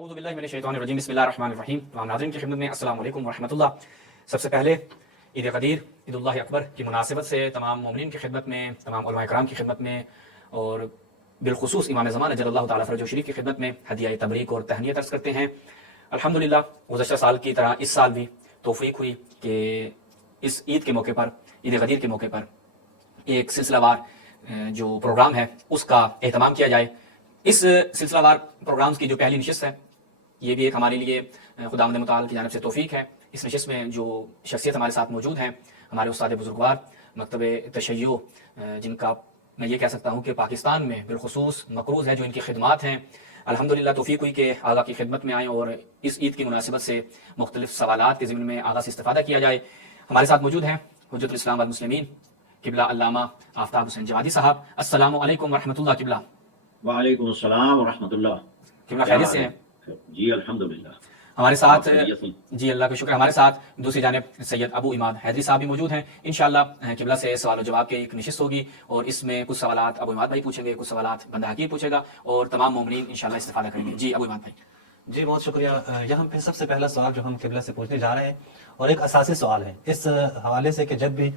اعوذ باللہ من الشیطان الرجیم بسم اللہ الرحمن الرحیم. تمام ناظرین کی خدمت میں السلام علیکم ورحمۃ اللہ. سب سے پہلے عید غدیر، عید اللہ اکبر کی مناسبت سے تمام مومنین کی خدمت میں، تمام علماء کرام کی خدمت میں اور بالخصوص امام زمان اجل اللہ تعالیٰ فرجہ شریف کی خدمت میں ہدیہ تبریک اور تہنیت عرض کرتے ہیں. الحمدللہ گزشتہ سال کی طرح اس سال بھی توفیق ہوئی کہ اس عید کے موقع پر، عید غدیر کے موقع پر ایک سلسلہ وار جو پروگرام ہے اس کا اہتمام کیا جائے. اس سلسلہ وار پروگرامز کی جو پہلی نشست ہے یہ بھی ایک ہمارے لیے خداوند متعال کی جانب سے توفیق ہے. اس نشست میں جو شخصیت ہمارے ساتھ موجود ہیں، ہمارے استاد بزرگوار مکتب تشیع، جن کا میں یہ کہہ سکتا ہوں کہ پاکستان میں بالخصوص مقروض ہے جو ان کی خدمات ہیں. الحمدللہ توفیق ہوئی کہ آغا کی خدمت میں آئیں اور اس عید کی مناسبت سے مختلف سوالات کے ضمن میں آغا سے استفادہ کیا جائے. ہمارے ساتھ موجود ہیں حجت الاسلام والمسلمین قبلہ علامہ آفتاب حسین جوادی صاحب. السلام علیکم ورحمۃ اللہ. قبلہ وعلیکم السلام ورحمۃ اللہ. قبلہ خیریت سے ہیں؟ جی الحمدللہ. ہمارے ساتھ جی اللہ کا شکر. ہمارے ساتھ دوسری جانب سید ابو اماد حیدری صاحب بھی موجود ہیں. انشاءاللہ قبلہ سے سوال و جواب کی ایک نشست ہوگی اور اس میں کچھ سوالات ابو اماد بھائی پوچھیں گے، کچھ سوالات بندہ حکیم پوچھے گا اور تمام مومنین انشاءاللہ استفادہ کریں گے. جی ابو اماد بھائی. جی بہت شکریہ. یہاں پہ سب سے پہلا سوال جو ہم قبلہ سے پوچھنے جا رہے ہیں اور ایک اساسی سوال ہے اس حوالے سے کہ جب بھی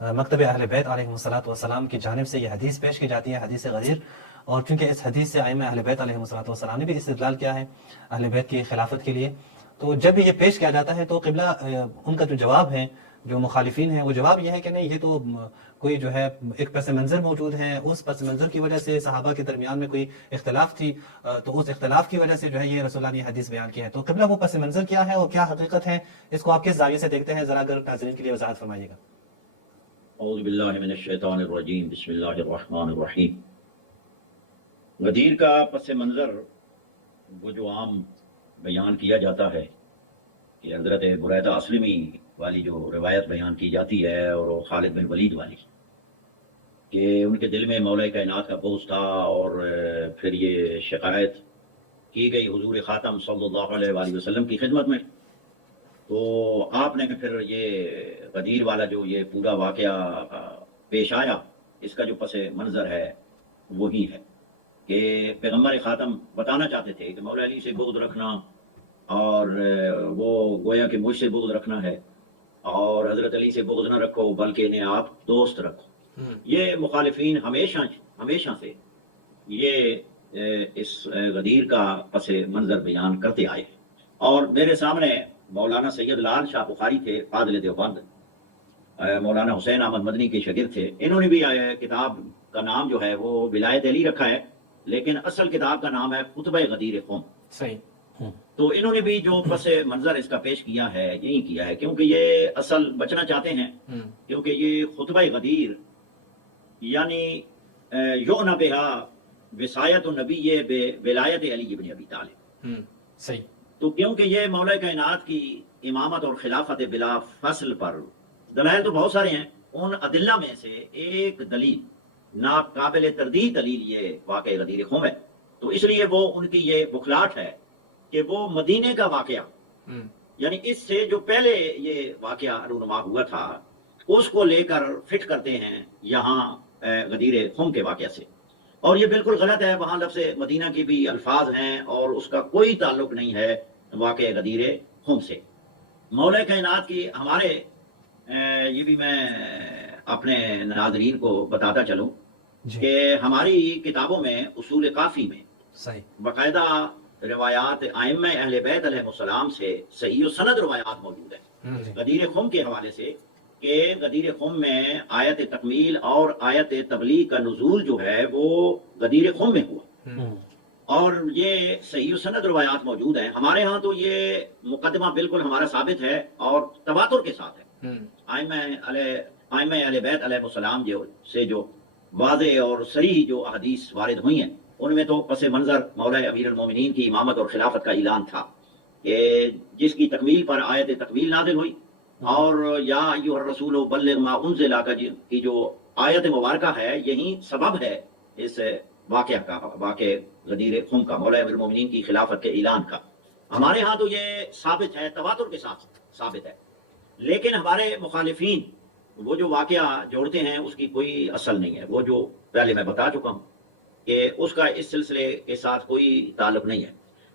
مکتب اہل بیت علیہ الصلوۃ والسلام کی جانب سے یہ حدیث پیش کی جاتی ہے، حدیث غدیر، اور چونکہ اس حدیث سے ائمہ اہل بیت علیہ الصلوۃ والسلام نے بھی استدلال کیا ہے اہل بیت کی خلافت کے لیے، تو جب بھی یہ پیش کیا جاتا ہے تو قبلہ ان کا جو جواب ہے، جو مخالفین ہیں، وہ جواب یہ ہے کہ نہیں، یہ تو کوئی جو ہے ایک پس منظر موجود ہے، اس پس منظر کی وجہ سے صحابہ کے درمیان میں کوئی اختلاف تھی، تو اس اختلاف کی وجہ سے جو ہے یہ رسول اللہ نے حدیث بیان کیا ہے. تو قبلہ وہ پس منظر کیا ہے اور کیا حقیقت ہے، اس کو آپ کس زاویے سے دیکھتے ہیں، ذرا اگر ناظرین کے لیے وضاحت فرمائیے گا. اعوذ باللہ من الشیطان الرجیم بسم اللہ الرحمن الرحیم. غدیر کا پس منظر وہ جو عام بیان کیا جاتا ہے کہ حضرت بریدہ اسلمی والی جو روایت بیان کی جاتی ہے اور وہ خالد بن ولید والی، کہ ان کے دل میں مولا کائنات کا بوجھ تھا اور پھر یہ شکایت کی گئی حضور خاتم صلی اللہ علیہ وآلہ وسلم کی خدمت میں، تو آپ نے پھر یہ غدیر والا جو یہ پورا واقعہ پیش آیا، اس کا جو پس منظر ہے وہی ہے کہ پیغمبر خاتم بتانا چاہتے تھے کہ مولا علی سے بغض رکھنا اور وہ گویا کہ مجھ سے بغض رکھنا ہے، اور حضرت علی سے بغض نہ رکھو بلکہ انہیں آپ دوست رکھو. یہ مخالفین ہمیشہ سے یہ اس غدیر کا پس منظر بیان کرتے آئے. اور میرے سامنے مولانا سید لال شاہ بخاری تھے، فاضل دیوبند، مولانا حسین احمد مدنی کے شاگرد تھے. انہوں نے بھی کتاب کا نام جو ہے وہ ولایت علی رکھا ہے، لیکن اصل کتاب کا نام ہے خطبہ غدیر قوم. صحیح. تو انہوں نے بھی جو پس منظر اس کا پیش کیا ہے یہی کیا ہے، کیونکہ یہ اصل بچنا چاہتے ہیں، کیونکہ یہ خطبہ غدیر یعنی یؤنا بہا وصایت النبی بے ولایت علی بن ابی طالب. صحیح. تو کیونکہ یہ مولا کائنات کی امامت اور خلافت بلا فصل پر دلائل تو بہت سارے ہیں، ان ادلہ میں سے ایک دلیل ناقابل تردید دلیل یہ واقع غدیر قوم ہے. تو اس لیے وہ ان کی یہ بخلاٹ ہے کہ وہ مدینے کا واقعہ یعنی اس سے جو پہلے یہ واقعہ رونما ہوا تھا اس کو لے کر فٹ کرتے ہیں یہاں غدیر قوم کے واقعہ سے، اور یہ بالکل غلط ہے. وہاں لفظ مدینہ کی بھی الفاظ ہیں اور اس کا کوئی تعلق نہیں ہے واقع غدیر قوم سے. مولا کائنات کی ہمارے یہ بھی میں اپنے ناظرین کو بتاتا چلوں کہ ہماری کتابوں میں اصول کافی میں باقاعدہ روایات ائمہ اہل بیت علیہ السلام سے صحیح و سند روایات موجود ہیں غدیر قوم کے حوالے سے، کہ غدیر قوم میں آیت تکمیل اور آیت تبلیغ کا نزول جو ہے وہ غدیر قوم میں ہوا، اور یہ صحیح و سند روایات موجود ہیں. ہمارے ہاں تو یہ مقدمہ بالکل ہمارا ثابت ہے اور تواتر کے ساتھ ہے. ائمہ اہل بیت علیہ السلام سے جو واضح اور صحیح جو احادیث وارد ہوئی ہیں ان میں تو پس منظر مولا امیر المومنین کی امامت اور خلافت کا اعلان تھا کہ جس کی تکمیل پر آیت تکمیل نازل ہوئی، اور یا ایھا الرسول بلغ ما انزل کی جو آیت مبارکہ ہے یہی سبب ہے اس واقعہ کا، واقع غدیر قوم کا، مولا امیر المومنین کی خلافت کے اعلان کا. ہمارے ہاں تو یہ ثابت ہے، تواتر کے ساتھ ثابت ہے. لیکن ہمارے مخالفین وہ جو واقعہ جوڑتے ہیں اس کی کوئی اصل نہیں ہے. وہ جو پہلے میں بتا چکا ہوں کہ اس کا اس سلسلے کے ساتھ کوئی تعلق نہیں ہے.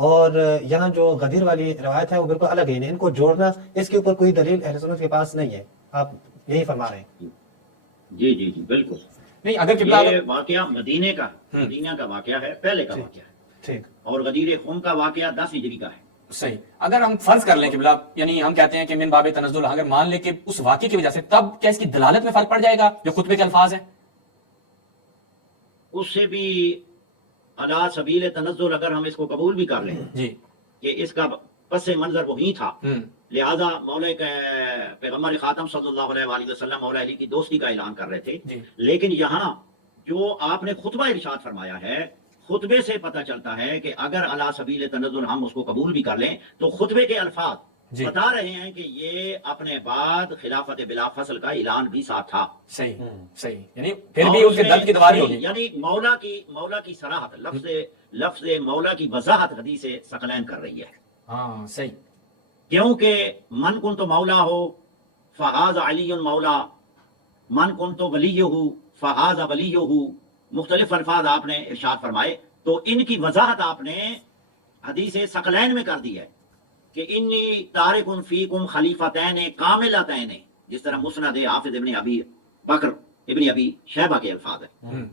اور یہاں جو غدیر والی روایت ہے وہ بالکل الگ ہے، ان کو جوڑنا اس کے اوپر کوئی دلیل اہل سنت کے پاس نہیں ہے، آپ یہی فرما رہے ہیں؟ جی جی جی بالکل نہیں اگر قبلہ یہ واقعہ مدینے کا مدینہ کا واقعہ ہے، پہلے کا واقعہ ہے، ٹھیک، اور غدیر خم کا واقعہ 10 ہجری کا ہے۔ صحیح، اگر ہم فرض کر لیں قبلہ یعنی ہم کہتے ہیں کہ من باب تنزل، اگر مان لیں کہ اس واقعے کی وجہ سے، تب کیا اس کی دلالت میں فرق پڑ جائے گا جو خطبے کے الفاظ ہیں؟ اس سے بھی علی سبیل تنزل اگر ہم اس کو قبول بھی کر لیں جی کہ اس کا پس منظر وہی تھا، ہم لہذا مولا پیغمبر خاتم صلی اللہ علیہ وآلہ وسلم مولا علی کی دوستی کا اعلان کر رہے تھے، جی لیکن یہاں جو آپ نے خطبہ ارشاد فرمایا ہے، خطبے سے پتہ چلتا ہے کہ اگر علی سبیل تنزل ہم اس کو قبول بھی کر لیں تو خطبے کے الفاظ جی بتا رہے ہیں کہ یہ اپنے بعد خلافت بلا فصل کا اعلان بھی ساتھ تھا۔ صحیح صحیح، یعنی پھر بھی اس کے درد کی دواری ہوگی۔ یعنی مولا کی صراحت، لفظ مولا کی وضاحت حدیث ثقلین کر رہی ہے، ہاں صحیح، کیونکہ من کن تو مولا ہو فہاز علی مولا، من کن تو ولی ہو فہاز ولی ہو، مختلف الفاظ آپ نے ارشاد فرمائے، تو ان کی وضاحت آپ نے حدیث ثقلین میں کر دی ہے کہ انی تارک فیکم خلیفتین کاملتین، جس طرح مسند حافظ ابن ابی بکر ابن ابی شیبہ کے الفاظ ہیں۔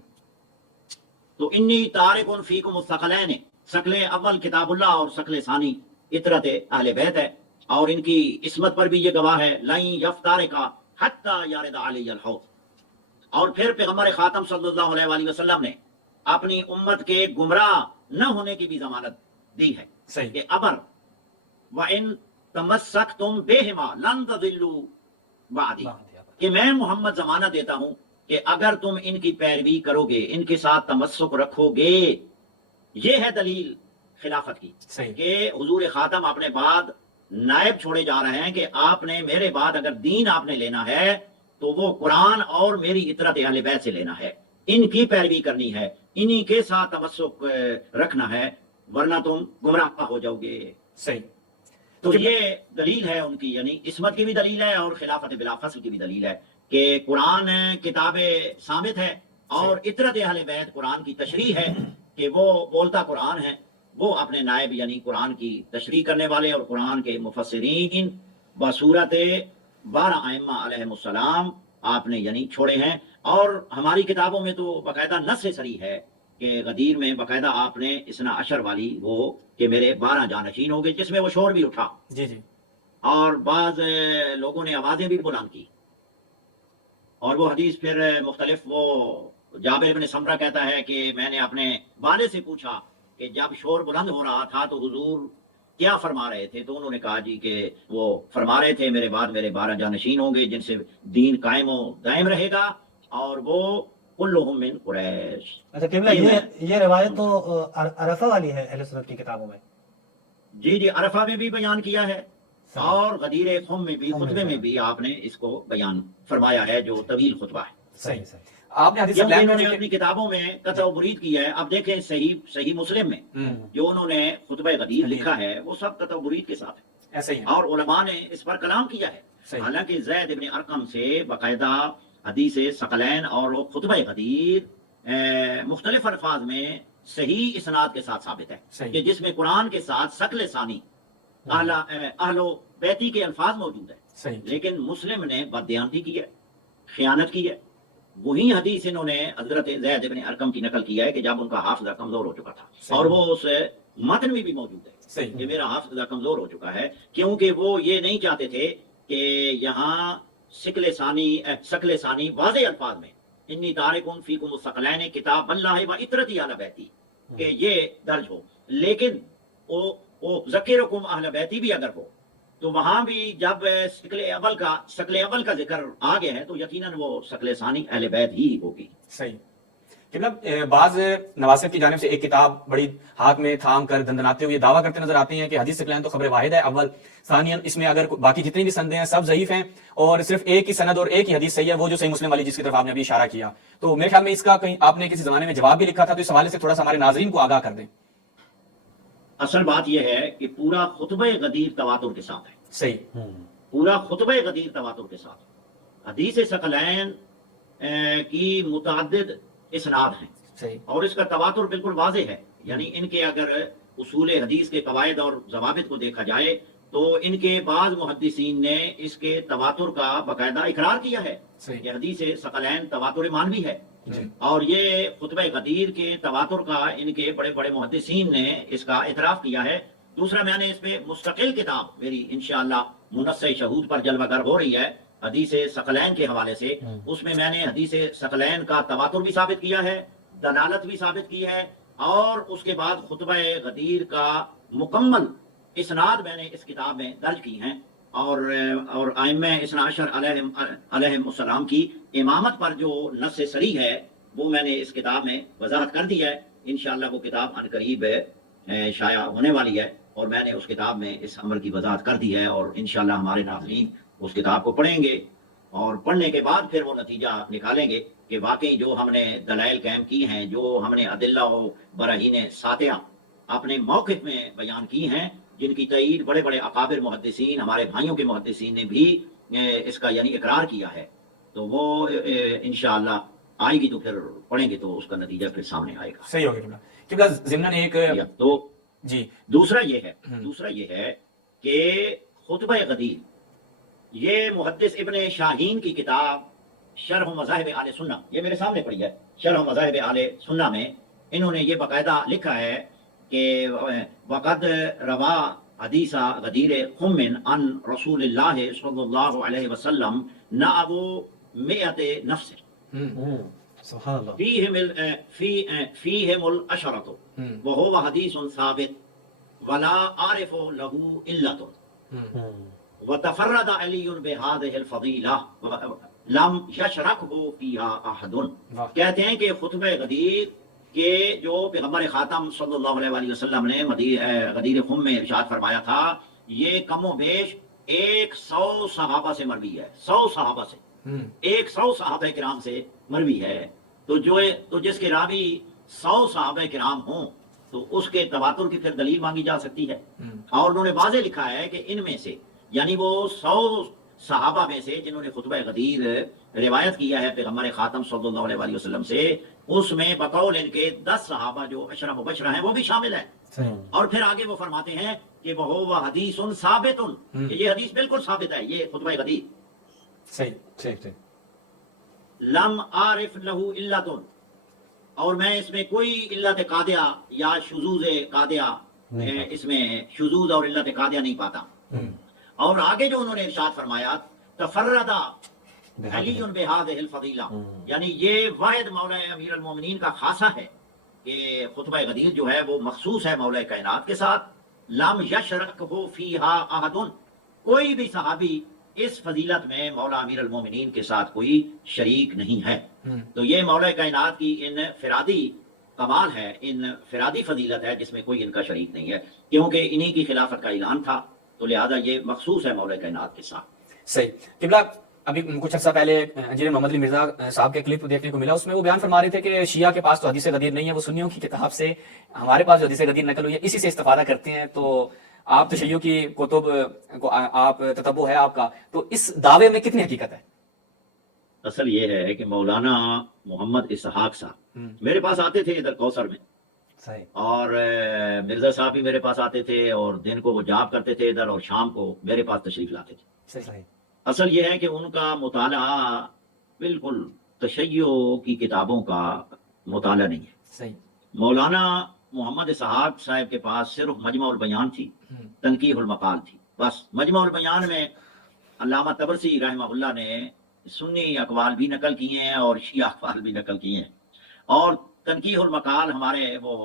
تو انی تارک فیکم الثقلین، ثقل اول کتاب اللہ اور ثقل ثانی اطرت اہل بیت ہے، اور ان کی عصمت پر بھی یہ گواہ ہے لن یفترقا حتی یرد علی الحوض۔ اور پھر پیغمبر خاتم صلی اللہ علیہ وآلہ وسلم نے اپنی امت کے گمراہ نہ ہونے کی بھی ضمانت دی ہے صحیح، کہ ابر وَإِن تَمَسَّكْتُمْ بِهِمَا لَن تَضِلُّوا بَعْدِي، کہ میں محمد ضمانت دیتا ہوں کہ اگر تم ان کی پیروی کرو گے، ان کے ساتھ تمسک رکھو گے، یہ ہے دلیل خلافت کی صحیح، کہ حضور خاتم اپنے بعد نائب چھوڑے جا رہے ہیں کہ آپ نے میرے بعد اگر دین آپ نے لینا ہے تو وہ قرآن اور میری اطرت اہل بیت سے لینا ہے، ان کی پیروی کرنی ہے، انہی کے ساتھ تمسک رکھنا ہے، ورنہ تم گمراہ ہو جاؤ گے۔ صحیح، تو یہ دلیل ہے ان کی، یعنی عصمت کی بھی دلیل ہے اور خلافت بلا فصل کی بھی دلیل ہے کہ قرآن کتاب ثابت ہے اور اطرت اہل بیت قرآن کی تشریح ہے کہ وہ بولتا قرآن ہے، وہ اپنے نائب یعنی قرآن کی تشریح کرنے والے اور قرآن کے مفسرین بصورت 12 ائمہ علیہم السلام آپ نے یعنی چھوڑے ہیں، اور ہماری کتابوں میں تو باقاعدہ نص صریح ہے کہ غدیر میں باقاعدہ آپ نے اسنا عشر والی وہ کہ میرے 12 جانشین ہو گئے، جس میں وہ شور بھی اٹھا جی جی، اور بعض لوگوں نے آوازیں بھی بلند کی، اور وہ حدیث پھر مختلف، وہ جابر بن سمرہ کہتا ہے کہ میں نے اپنے والد سے پوچھا کہ جب شور بلند ہو رہا تھا تو حضور کیا فرما رہے تھے، تو انہوں نے کہا جی کہ وہ فرما رہے تھے میرے بعد میرے 12 جانشین ہوں گے جن سے دین قائم و دائم رہے گا، اور وہ کلہم من قریش۔ اچھا قبلہ، یہ روایت تو عرفہ والی ہے اہل سنت کی کتابوں میں؟ جی جی، عرفہ میں بھی بیان کیا ہے اور غدیر خم میں بھی، خطبے میں بھی آپ نے اس کو بیان فرمایا ہے جو طویل خطبہ ہے، صحیح صحیح، آپ نے حدیث کیونکہ ثقلین انہوں نے میں اپنی کتابوں میں قطع و برید کیا ہے۔ اب دیکھیں صحیح مسلم میں جو انہوں نے خطبہ غدیر لکھا ہے وہ سب قطع و برید کے ساتھ ہے، ایسے ہی ہے، اور علماء نے اس پر کلام کیا ہے، صحیح، حالانکہ زید ابن ارقم سے باقاعدہ حدیث ثقلین اور خطبہ غدیر مختلف الفاظ میں صحیح اسناد کے ساتھ ثابت ہے صحیح، کہ جس میں قرآن کے ساتھ ثقل ثانی اہل و بیتی کے الفاظ موجود ہیں، صحیح، لیکن مسلم نے بددیانتی کی ہے، خیانت کی ہے۔ وہی حدیث انہوں نے حضرت زید ابن ارقم کی نقل کیا ہے کہ جب ان کا حافظہ کمزور ہو چکا تھا، اور وہ اس متن میں بھی موجود ہے صحیح، کہ میرا حافظہ کمزور ہو چکا ہے، کیونکہ وہ یہ نہیں چاہتے تھے کہ یہاں شکل ثانی واضح الفاظ میں انی تارکن فیکم الثقلین کتاب اللہ و اطرتی اہل بیتی کہ یہ درج ہو، لیکن وہ ذکرکم اہل بیتی بھی اگر ہو تو وہاں بھی جب شکل اول کا ذکر آ گیا ہے تو یقیناً وہ شکل ثانی اہل بیت ہی ہوگی۔ صحیح، کہ بعض نواسب کی جانب سے ایک کتاب بڑی ہاتھ میں تھام کر دندناتے ہوئے دعویٰ کرتے نظر آتے ہیں کہ حدیث ثقلین تو خبر واحد ہے، اول ثانیاً اس میں اگر باقی جتنی بھی سندیں ہیں سب ضعیف ہیں، اور صرف ایک ہی سند اور ایک ہی حدیث صحیح ہے، وہ جو صحیح مسلم والی جس کی طرف آپ نے ابھی اشارہ کیا۔ تو میرے خیال میں اس کا کہیں آپ نے کسی زمانے میں جواب بھی لکھا تھا، تو اس حوالے سے تھوڑا سا ہمارے ناظرین کو آگاہ کر دیں۔ اصل بات یہ ہے کہ پورا خطبہ غدیر تواتر کے ساتھ ہے، صحیح، پورا خطبہ غدیر تواتر کے ساتھ، حدیث ثقلین کی متعدد اسناد ہیں، صحیح، اور اس کا تواتر بالکل واضح ہے، یعنی ان کے اگر اصول حدیث کے قواعد اور ضوابط کو دیکھا جائے تو ان کے بعض محدثین نے اس کے تواتر کا باقاعدہ اقرار کیا ہے صحیح۔ کہ حدیث ثقلین تواتر مانوی ہے، جی اور یہ خطبہ غدیر کے تواتر کا ان کے بڑے بڑے محدثین نے اس کا اعتراف کیا ہے۔ دوسرا، میں نے اس پہ مستقل کتاب میری انشاءاللہ منصع شہود پر جلوہ گر ہو رہی ہے حدیث ثقلین کے حوالے سے، اس میں نے حدیث ثقلین کا تواتر بھی ثابت کیا ہے، دلالت بھی ثابت کی ہے، اور اس کے بعد خطبہ غدیر کا مکمل اسناد میں نے اس کتاب میں درج کی ہیں، اور ائمہ اثنا عشر علیہم السلام کی امامت پر جو نص صریح ہے وہ میں نے اس کتاب میں وضاحت کر دی ہے۔ انشاءاللہ وہ کتاب عنقریب شائع ہونے والی ہے، اور میں نے اس کتاب میں اس عمل کی وضاحت کر دی ہے، اور انشاءاللہ ہمارے ناظرین اس کتاب کو پڑھیں گے، اور پڑھنے کے بعد پھر وہ نتیجہ نکالیں گے کہ واقعی جو ہم نے دلائل قائم کی ہیں، جو ہم نے ادلہ و براہین ساطعہ اپنے موقف میں بیان کی ہیں، جن کی تائید بڑے بڑے اکابر محدثین، ہمارے بھائیوں کے محدثین نے بھی اس کا یعنی اقرار کیا ہے، تو وہ انشاءاللہ آئے گی تو پھر پڑھیں گے تو اس کا نتیجہ پھر سامنے آئے گا۔ صحیح ہو گیا قبلہ۔ قبلہ ضمناً ایک تو جی دوسرا یہ ہے کہ خطبہ غدیر، یہ محدث ابن شاہین کی کتاب شرح مذاہب اہل سنہ، یہ میرے سامنے پڑی ہے، شرح مذاہب اہل سنہ میں انہوں نے یہ باقاعدہ لکھا ہے کہ وقد روا حدیث غدیر خم عن رسول اللہ صلی اللہ علیہ وسلم نعبو مئت نفس سبحان اللہ، فیہم الاشرۃ وہو حدیث ثابت ولا عارف له علت وتفرد علی بهذه الفضیلہ لم یشرکہ فیہا احد۔ کہتے ہیں کہ خطبہ غدیر کہ جو پیغمبر خاتم صلی اللہ علیہ وآلہ وسلم نے غدیر خم میں ارشاد فرمایا تھا، یہ کم و بیش 100 صحابہ سے مروی ہے، 100 صحابہ سے، 100 صحابہ کرام سے مروی ہے، تو جس کے راوی 100 صحابہ کرام ہوں تو اس کے تواتر کی پھر دلیل مانگی جا سکتی ہے۔ اور انہوں نے واضح لکھا ہے کہ ان میں سے یعنی وہ 100 صحابہ میں سے جنہوں نے خطبہ غدیر روایت کیا ہے پیغمبر خاتم صلی اللہ علیہ وآلہ وسلم سے، اس میں بقول ان کے 10 صحابہ جو عشرہ مبشرہ ہیں وہ بھی شامل ہیں، اور پھر آگے وہ فرماتے ہیں کہ وہ حدیث ثابت، کہ یہ حدیث بالکل ثابت ہے، یہ خطبہ غدیر۔ صحیح ٹھیک ٹھیک، لم عارف لہو علت، اور میں اس میں کوئی علت قادیہ یا شذوذ قادیہ، اس میں شذوذ اور علت قادیہ نہیں پاتا۔ اور آگے جو انہوں نے ارشاد فرمایا تفرد علی بہذہ الفضیلہ، یعنی یہ واحد مولا امیر المومنین کا خاصہ ہے کہ خطبہ غدیر جو ہے وہ مخصوص ہے مولا کائنات کے ساتھ، لم یشرکہ فیہا احد، کوئی بھی صحابی اس فضیلت میں مولا امیر المومنین کے ساتھ کوئی شریک نہیں ہے۔ تو یہ مولا کائنات کی ان فرادی کمال ہے، ان فرادی فضیلت ہے جس میں کوئی ان کا شریک نہیں ہے، کیونکہ انہی کی خلافت کا اعلان تھا، تو لہذا یہ مخصوص ہے مولا کائنات کے ساتھ۔ صحیح قبلہ، ابھی کچھ عرصہ پہلے انجینئر محمد علی مرزا صاحب کے کلپ دیکھنے کو ملا، اس میں وہ بیان فرما رہے تھے کہ شیعہ کے پاس تو حدیث غدیر نہیں ہے، وہ سنیوں کی کتاب سے ہمارے پاس جو حدیث غدیر نقل ہوئی ہے اسی سے استفادہ کرتے ہیں، تو آپ تشیع کی کتب کو آپ تتبع ہے آپ کا، تو اس دعوے میں کتنی حقیقت ہے؟ اصل یہ ہے کہ مولانا محمد اسحاق صاحب میرے پاس آتے تھے ادھر کوثر میں، صحیح، اور مرزا صاحب بھی میرے پاس آتے تھے، اور دن کو وہ جاب کرتے تھے ادھر، اور شام کو میرے پاس تشریف لاتے تھے۔ صحیح، اصل یہ ہے کہ ان کا مطالعہ بالکل تشیع کی کتابوں کا مطالعہ نہیں ہے۔ صحیح، مولانا محمد اسحاق صاحب کے پاس صرف مجمع البیان تھی، تنقیح المقال تھی، بس۔ مجمع البیان میں علامہ طبرسی رحمہ اللہ نے سنی اقوال بھی نقل کیے ہیں اور شیعہ اقوال بھی نقل کیے ہیں، اور تنقیح المقال ہمارے وہ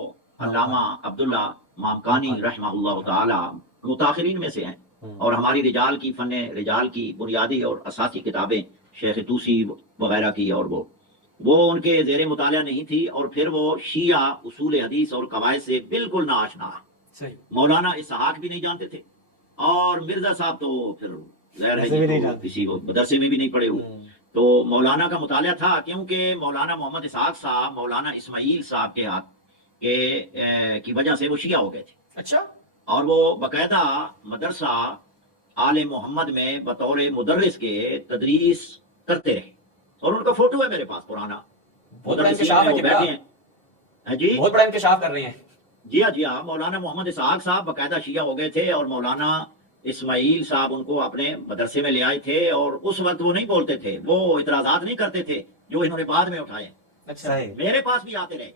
علامہ عبداللہ مامکانی رحمہ اللہ تعالی متاخرین میں سے ہیں، اور ہماری رجال کی فن رجال کی بنیادی اور اساسی کتابیں شیخ توسی وغیرہ کی، اور وہ ان کے زیر مطالعہ نہیں تھی، اور پھر وہ شیعہ اصول حدیث اور قواعد سے بالکل ناآشنا ہے۔ صحیح، مولانا اسحاق بھی نہیں جانتے تھے، اور مرزا صاحب تو پھر ظاہر ہے کہ کسی مدرسے میں بھی نہیں پڑھے ہوئے، تو مولانا کا مطالعہ تھا، کیونکہ مولانا محمد اسحاق صاحب مولانا اسماعیل صاحب کے ہاتھ کی وجہ سے وہ شیعہ ہو گئے تھے، اچھا، اور وہ باقاعدہ مدرسہ آل محمد میں بطور مدرس کے تدریس کرتے رہے، اور ان کا فوٹو ہے میرے پاس پرانا، بہت بڑا انکشاف ہے وہ بیٹھے ہیں۔ ہاں جی، بہت بڑا انکشاف کر رہے ہیں۔ جی ہاں مولانا محمد اسحاق صاحب باقاعدہ شیعہ ہو گئے تھے اور مولانا اسماعیل صاحب ان کو اپنے مدرسے میں لے آئے تھے، اور اس وقت وہ نہیں بولتے تھے، وہ اعتراضات نہیں کرتے تھے جو انہوں نے بعد میں اٹھائے. اچھا صحیح. میرے پاس بھی آتے رہے،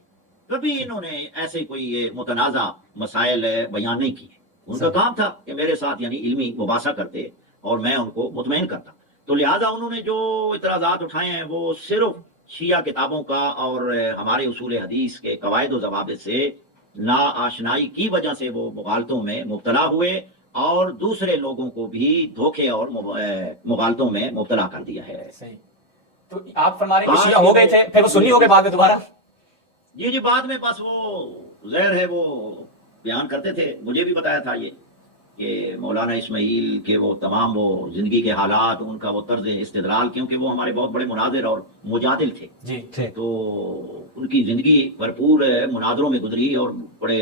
کبھی انہوں نے ایسے کوئی متنازع مسائل بیان نہیں کیے. ان کا کام تھا کہ میرے ساتھ یعنی علمی مباحثہ کرتے اور میں ان کو مطمئن کرتا. تو لہٰذا انہوں نے جو اعتراضات اٹھائے ہیں وہ صرف شیعہ کتابوں کا اور ہمارے اصول حدیث کے قواعد و ضوابط سے نا آشنائی کی وجہ سے وہ مغالطوں میں مبتلا ہوئے اور دوسرے لوگوں کو بھی دھوکے اور مغالطوں میں مبتلا کر دیا ہے. صحیح. تو آپ فرما رہے ہیں کہ شیعہ ہو گئے تھے پھر وہ سنی ہو گئے بعد میں دوبارہ؟ جی بعد میں بس وہ ظاہر ہے وہ بیان کرتے تھے. مجھے بھی بتایا تھا یہ کہ مولانا اسماعیل کے وہ تمام وہ زندگی کے حالات، ان کا وہ طرز استدلال، کیونکہ وہ ہمارے بہت بڑے مناظر اور مجادل تھے. جی ٹھیک. تو ان کی زندگی بھرپور مناظروں میں گزری اور بڑے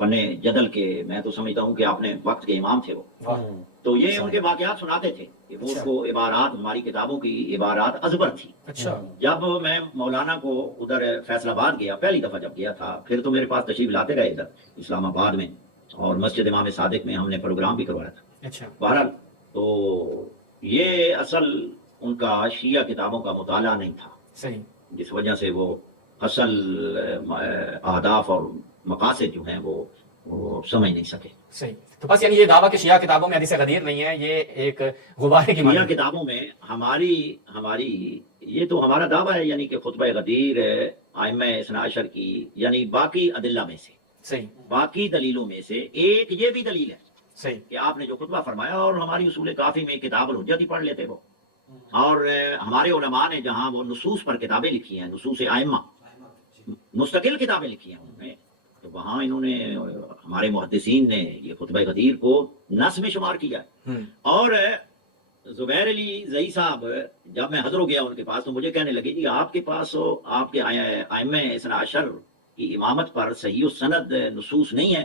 فن جدل کے، میں تو سمجھتا ہوں کہ اپنے وقت کے امام تھے وہ. تو یہ ان کے واقعات سناتے تھے کہ وہ کو عبارات، ہماری کتابوں کی عبارات ازبر تھی. اچھا. جب میں مولانا کو ادھر فیصل آباد گیا، پہلی دفعہ جب گیا تھا، پھر تو میرے پاس تشریف لاتے رہے ادھر اسلام آباد میں، اور مسجد امام صادق میں ہم نے پروگرام بھی کروایا تھا. اچھا. بہرحال تو یہ اصل ان کا شیعہ کتابوں کا مطالعہ نہیں تھا، صحیح. جس وجہ سے وہ اصل اہداف اور مقاصد جو ہیں وہ سمجھ نہیں سکے. صحیح. تو بس یعنی یہ دعویٰ کہ شیعہ کتابوں میں حدیث غدیر نہیں ہے، یہ ایک غبارے کی شیعہ مانند ہے. کتابوں میں ہماری یہ تو ہمارا دعویٰ ہے، یعنی کہ خطبہ غدیر ائمہ اثنا عشر کی، یعنی باقی ادلہ میں سے، صحیح. باقی دلیلوں میں سے ایک یہ بھی دلیل ہے صحیح. کہ آپ نے جو خطبہ فرمایا، اور ہماری اصول کافی میں کتاب الحجت ہی پڑھ لیتے وہ. اور ہمارے علماء نے جہاں وہ نصوص پر کتابیں لکھی ہیں، نصوص ائمہ مستقل کتابیں لکھی ہیں انہوں نے، تو وہاں انہوں نے ہمارے محدثین نے یہ خطبہ غدیر کو نص میں شمار کیا ہے. اور زبیر علی زئی صاحب، جب میں حضر ہو گیا ان کے پاس، تو مجھے کہنے لگے جی آپ کے پاس آپ کے ائمہ اثنا عشر کی امامت پر صحیح السند نصوص نہیں ہے.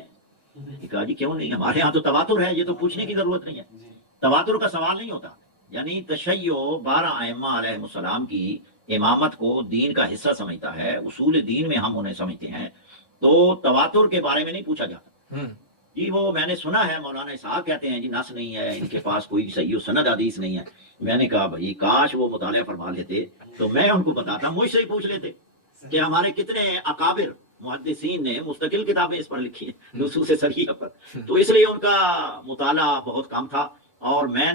کہا جی کیوں نہیں، ہمارے ہاں تو تواتر ہے، یہ تو پوچھنے کی ضرورت نہیں ہے، تواتر کا سوال نہیں ہوتا. یعنی تشیع 12 ائمہ علیہ السلام کی امامت کو دین کا حصہ سمجھتا ہے، اصول دین میں ہم انہیں سمجھتے ہیں، تو تواتر کے بارے میں نہیں پوچھا جاتا. جی وہ میں نے سنا ہے مولانا اسحاق کہتے ہیں جی نص نہیں ہے، ان کے پاس کوئی صحیح السند حدیث نہیں ہے. میں نے کہا بھائی کاش وہ مطالعہ فرما لیتے تو میں ان کو بتاتا، مجھ سے ہی پوچھ لیتے کہ ہمارے کتنے اکابر محدثین نے مستقل کتابیں اس پر لکھی ہیں نصوص صریحہ پر. تو اس لیے ان کا مطالعہ بہت کم تھا، اور میں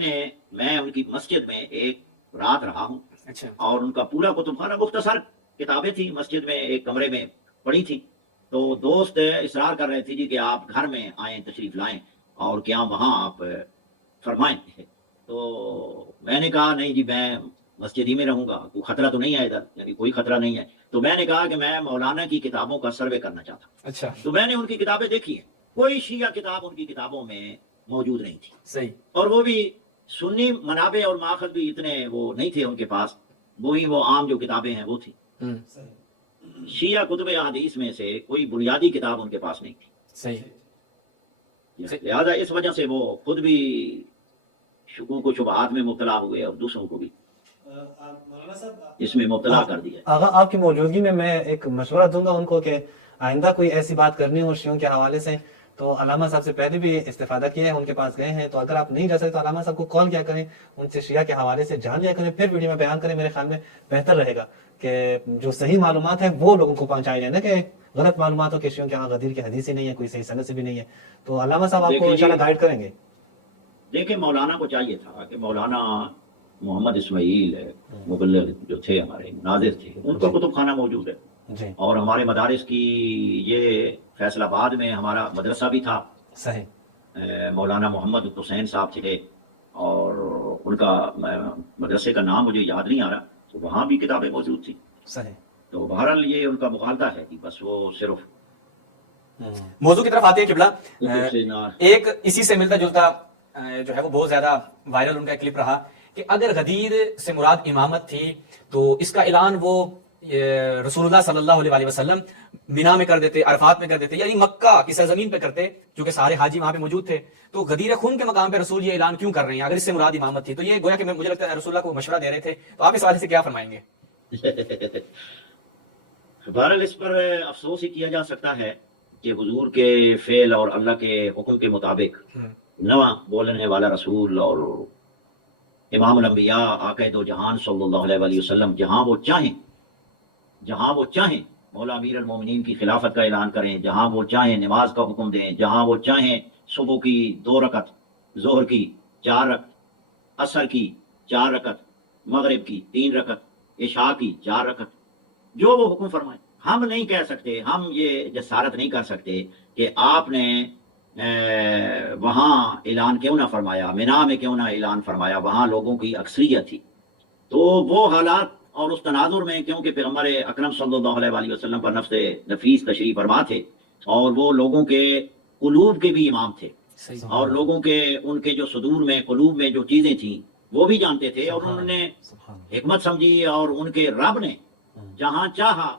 ان کی مسجد میں ایک رات رہا ہوں. اچھا. اور ان کا پورا کتب خانہ مختصر کتابیں تھیں، مسجد میں ایک کمرے میں پڑی تھی. تو دوست اصرار کر رہے تھے جی کہ آپ گھر میں آئیں، تشریف لائیں اور کیا وہاں آپ فرمائیں. تو میں نے کہا نہیں جی میں مسجد ہی میں رہوں گا، کوئی خطرہ تو نہیں ہے ادھر، یعنی کوئی خطرہ نہیں ہے. تو میں نے کہا کہ میں مولانا کی کتابوں کا سروے کرنا چاہتا ہوں. اچھا. تو میں نے ان کی کتابیں دیکھی ہیں، کوئی شیعہ کتاب ان کی کتابوں میں موجود نہیں تھی. صحیح. اور وہ بھی سنی منابع اور ماخذ بھی اتنے وہ نہیں تھے ان کے پاس، وہی وہ عام جو کتابیں ہیں وہ تھی. شیعہ کتب احادیث میں سے کوئی بنیادی کتاب ان کے پاس نہیں تھی. صحیح. لہذا اس وجہ سے وہ خود بھی شکوک و شبہات میں مبتلا ہوئے اور دوسروں کو بھی اس میں مبتلا کر دیا. آغا آپ کی موجودگی میں ایک مشورہ دوں گا ان کو کہ آئندہ کوئی ایسی بات کرنی ہو شیعوں کے حوالے سے تو علامہ صاحب سے پہلے بھی استفادہ کیا ہے، ان کے پاس گئے ہیں، تو اگر آپ نہیں جا سکتے تو علامہ صاحب کو کال کیا کریں، ان سے شیعہ کے حوالے سے جان لیا کریں، پھر ویڈیو میں بیان کریں. میرے خیال میں بہتر رہے گا کہ جو صحیح معلومات ہیں وہ لوگوں کو پہنچائی جائیں، نا کہ غلط معلومات ہو کہ شیعوں کے ہاں غدیر کی حدیث ہی نہیں ہے، کوئی صحیح سند سے بھی نہیں ہے. تو علامہ صاحب آپ کو انشاءاللہ گائیڈ کریں گے. دیکھیں مولانا کو چاہیے تھا کہ مولانا محمد اسماعیل مبلغ جو تھے ہمارے مناظر تھے، ان کا کتب خانہ موجود ہے. جی. اور ہمارے مدارس کی یہ فیصل آباد میں ہمارا مدرسہ بھی تھا. صحیح. مولانا محمد حسین صاحب تھے، اور ان کا مدرسے کا نام مجھے یاد نہیں آ رہا، تو وہاں بھی کتابیں موجود تھیں. صحیح. تو بہرحال یہ ان کا مغالطہ ہے کہ بس وہ صرف موضوع کی طرف آتے ہیں قبلہ. ایک اسی سے ملتا جلتا جو ہے وہ بہت زیادہ وائرل ان کا کلپ رہا کہ اگر غدیر سے مراد امامت تھی تو اس کا اعلان وہ رسول اللہ صلی اللہ علیہ وسلم مینا میں کر دیتے، عرفات میں کر دیتے، یعنی مکہ کی سرزمین پہ کرتے، کیونکہ سارے حاجی وہاں پہ موجود تھے. تو غدیر خون کے مقام پہ رسول یہ اعلان کیوں کر رہے ہیں اگر اس سے مراد امامت تھی؟ تو یہ گویا کہ مجھے لگتا ہے رسول اللہ کو مشورہ دے رہے تھے. تو آپ اس حوالے سے کیا فرمائیں گے؟ بہرحال اس پر افسوس ہی کیا جا سکتا ہے کہ حضور کے فعل اور اللہ کے حکم کے مطابق نہ بولنے والا رسول اور امام الانبیاء آقا دو جہان صلی اللہ علیہ وآلہ وسلم جہاں وہ چاہیں مولا امیر المومنین کی خلافت کا اعلان کریں، جہاں وہ چاہیں نماز کا حکم دیں، جہاں وہ چاہیں صبح کی 2 رکعت، ظہر کی 4 رکعت، عصر کی 4 رکعت، مغرب کی 3 رکعت، عشاء کی 4 رکعت، جو وہ حکم فرمائیں۔ ہم نہیں کہہ سکتے، ہم یہ جسارت نہیں کر سکتے کہ آپ نے وہاں اعلان کیوں نہ فرمایا، مینا میں کیوں نہ اعلان فرمایا، وہاں لوگوں کی اکثریت تھی۔ تو وہ حالات اور اس تناظر میں کیونکہ پیغمبر اکرم صلی اللہ علیہ وآلہ وسلم پر نفس نفیس تشریف فرما تھے اور وہ لوگوں کے قلوب کے بھی امام تھے، اور لوگوں کے ان کے جو صدور میں قلوب میں جو چیزیں تھیں وہ بھی جانتے تھے، اور انہوں نے حکمت سمجھی، اور ان کے رب نے جہاں چاہا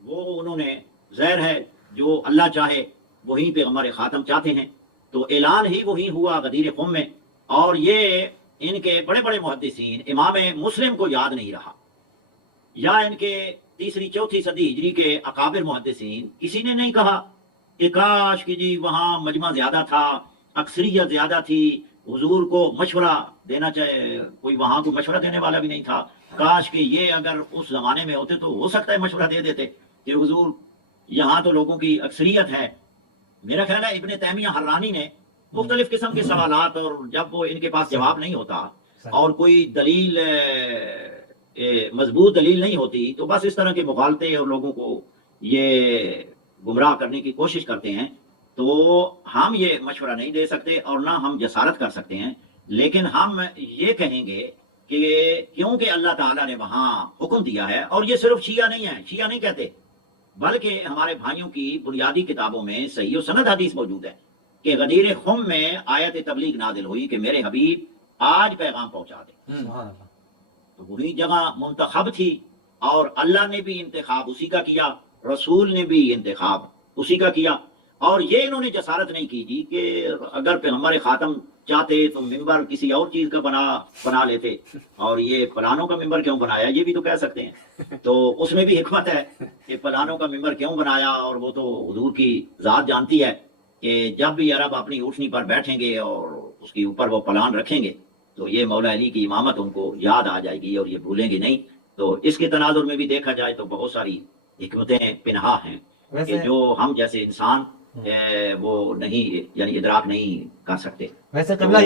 وہ انہوں نے، ظاہر ہے جو اللہ چاہے وہی پیغمبر خاتم چاہتے ہیں، تو اعلان ہی وہی ہوا غدیر قم میں۔ اور یہ ان کے بڑے بڑے محدثین، امام مسلم کو یاد نہیں رہا، یا ان کے 3ری 4تھی صدی ہجری کے اکابر محدثین کسی نے نہیں کہا کہ کاش کہ جی وہاں مجمع زیادہ تھا، اکثریت زیادہ تھی، حضور کو مشورہ دینا چاہے، کوئی وہاں کو مشورہ دینے والا بھی نہیں تھا، کاش کہ یہ اگر اس زمانے میں ہوتے تو ہو سکتا ہے مشورہ دے دیتے کہ حضور یہاں تو لوگوں کی اکثریت ہے۔ میرا خیال ہے ابن تیمیہ حرانی نے مختلف قسم کے سوالات، اور جب وہ ان کے پاس جواب نہیں ہوتا اور کوئی دلیل مضبوط دلیل نہیں ہوتی تو بس اس طرح کے مغالطے اور لوگوں کو یہ گمراہ کرنے کی کوشش کرتے ہیں۔ تو ہم یہ مشورہ نہیں دے سکتے اور نہ ہم جسارت کر سکتے ہیں، لیکن ہم یہ کہیں گے کہ کیونکہ اللہ تعالیٰ نے وہاں حکم دیا ہے، اور یہ صرف شیعہ نہیں ہے، شیعہ نہیں کہتے، بلکہ ہمارے بھائیوں کی بنیادی کتابوں میں صحیح و سند حدیث موجود ہے کہ غدیر خم میں آیت تبلیغ نازل ہوئی کہ میرے حبیب آج پیغام پہنچا دے۔ تو وہی جگہ منتخب تھی، اور اللہ نے بھی انتخاب اسی کا کیا، رسول نے بھی انتخاب اسی کا کیا، اور یہ انہوں نے جسارت نہیں کی جی کہ اگر پیغمبر خاتم چاہتے تو ممبر کسی اور چیز کا بنا لیتے، اور یہ پلانوں کا ممبر کیوں بنایا، یہ بھی تو کہہ سکتے ہیں۔ تو اس میں بھی حکمت ہے کہ پلانوں کا ممبر کیوں بنایا، اور وہ تو حضور کی ذات جانتی ہے کہ جب بھی عرب اپنی اونٹنی پر بیٹھیں گے اور اس کے اوپر وہ پلان رکھیں گے تو یہ مولا علی کی امامت ان کو یاد آ جائے گی اور یہ بھولیں گے نہیں۔ تو اس کے تناظر میں بھی دیکھا جائے تو بہت ساری حکمتیں پنہا ہیں کہ جو ہم جیسے انسان وہ نہیں، یعنی ادراک نہیں کر سکتے۔ ویسے قبلہ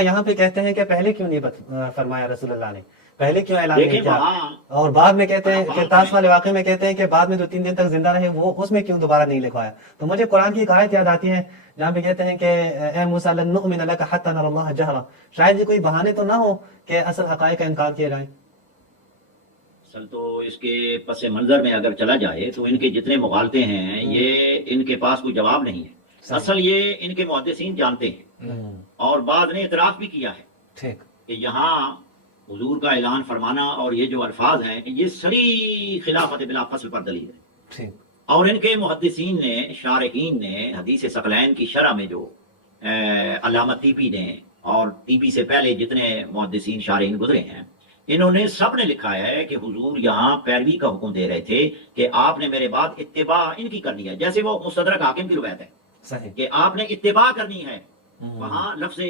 یہاں پہ کہتے ہیں کہ پہلے کیوں نہیں فرمایا رسول اللہ نے، پہلے کیوں اعلان نہیں کیا، اور بعد میں کہتے ہیں کہ تاش والے واقعے میں کہتے ہیں کہ بعد میں جو 3 دن تک زندہ رہے وہ اس میں کیوں دوبارہ نہیں لکھوایا۔ تو مجھے قرآن کی ایک آیت یاد آتی ہے جہاں پہ کہتے ہیں کہ اے موسیٰ لن نؤمن لک حتی نری اللہ جہرا، شاید یہ کوئی بہانے تو نہ ہو کہ اصل حقائق کا انکار کیا جائے۔ اصل تو اس کے پس منظر میں اگر چلا جائے تو ان کے جتنے مغالطے ہیں یہ ان کے پاس کوئی جواب نہیں ہے۔ اصل یہ ان کے محدثین جانتے ہیں، اور بعض نے اعتراف بھی کیا ہے کہ یہاں حضور کا اعلان فرمانا اور یہ جو الفاظ ہیں یہ سری خلافت بلا فصل پر دلیل ہے۔ اور ان کے محدثین نے، شارحین نے حدیث ثقلین کی شرح میں جو علامہ طیبی نے اور طیبی سے پہلے جتنے محدثین شارحین گزرے ہیں، انہوں نے سب نے لکھا ہے کہ حضور یہاں پیروی کا حکم دے رہے تھے کہ آپ نے میرے بعد اتباع ان کی کرنی ہے، جیسے وہ مستدرک حاکم کی روایت ہے کہ آپ نے اتباع کرنی ہے، وہاں لفظ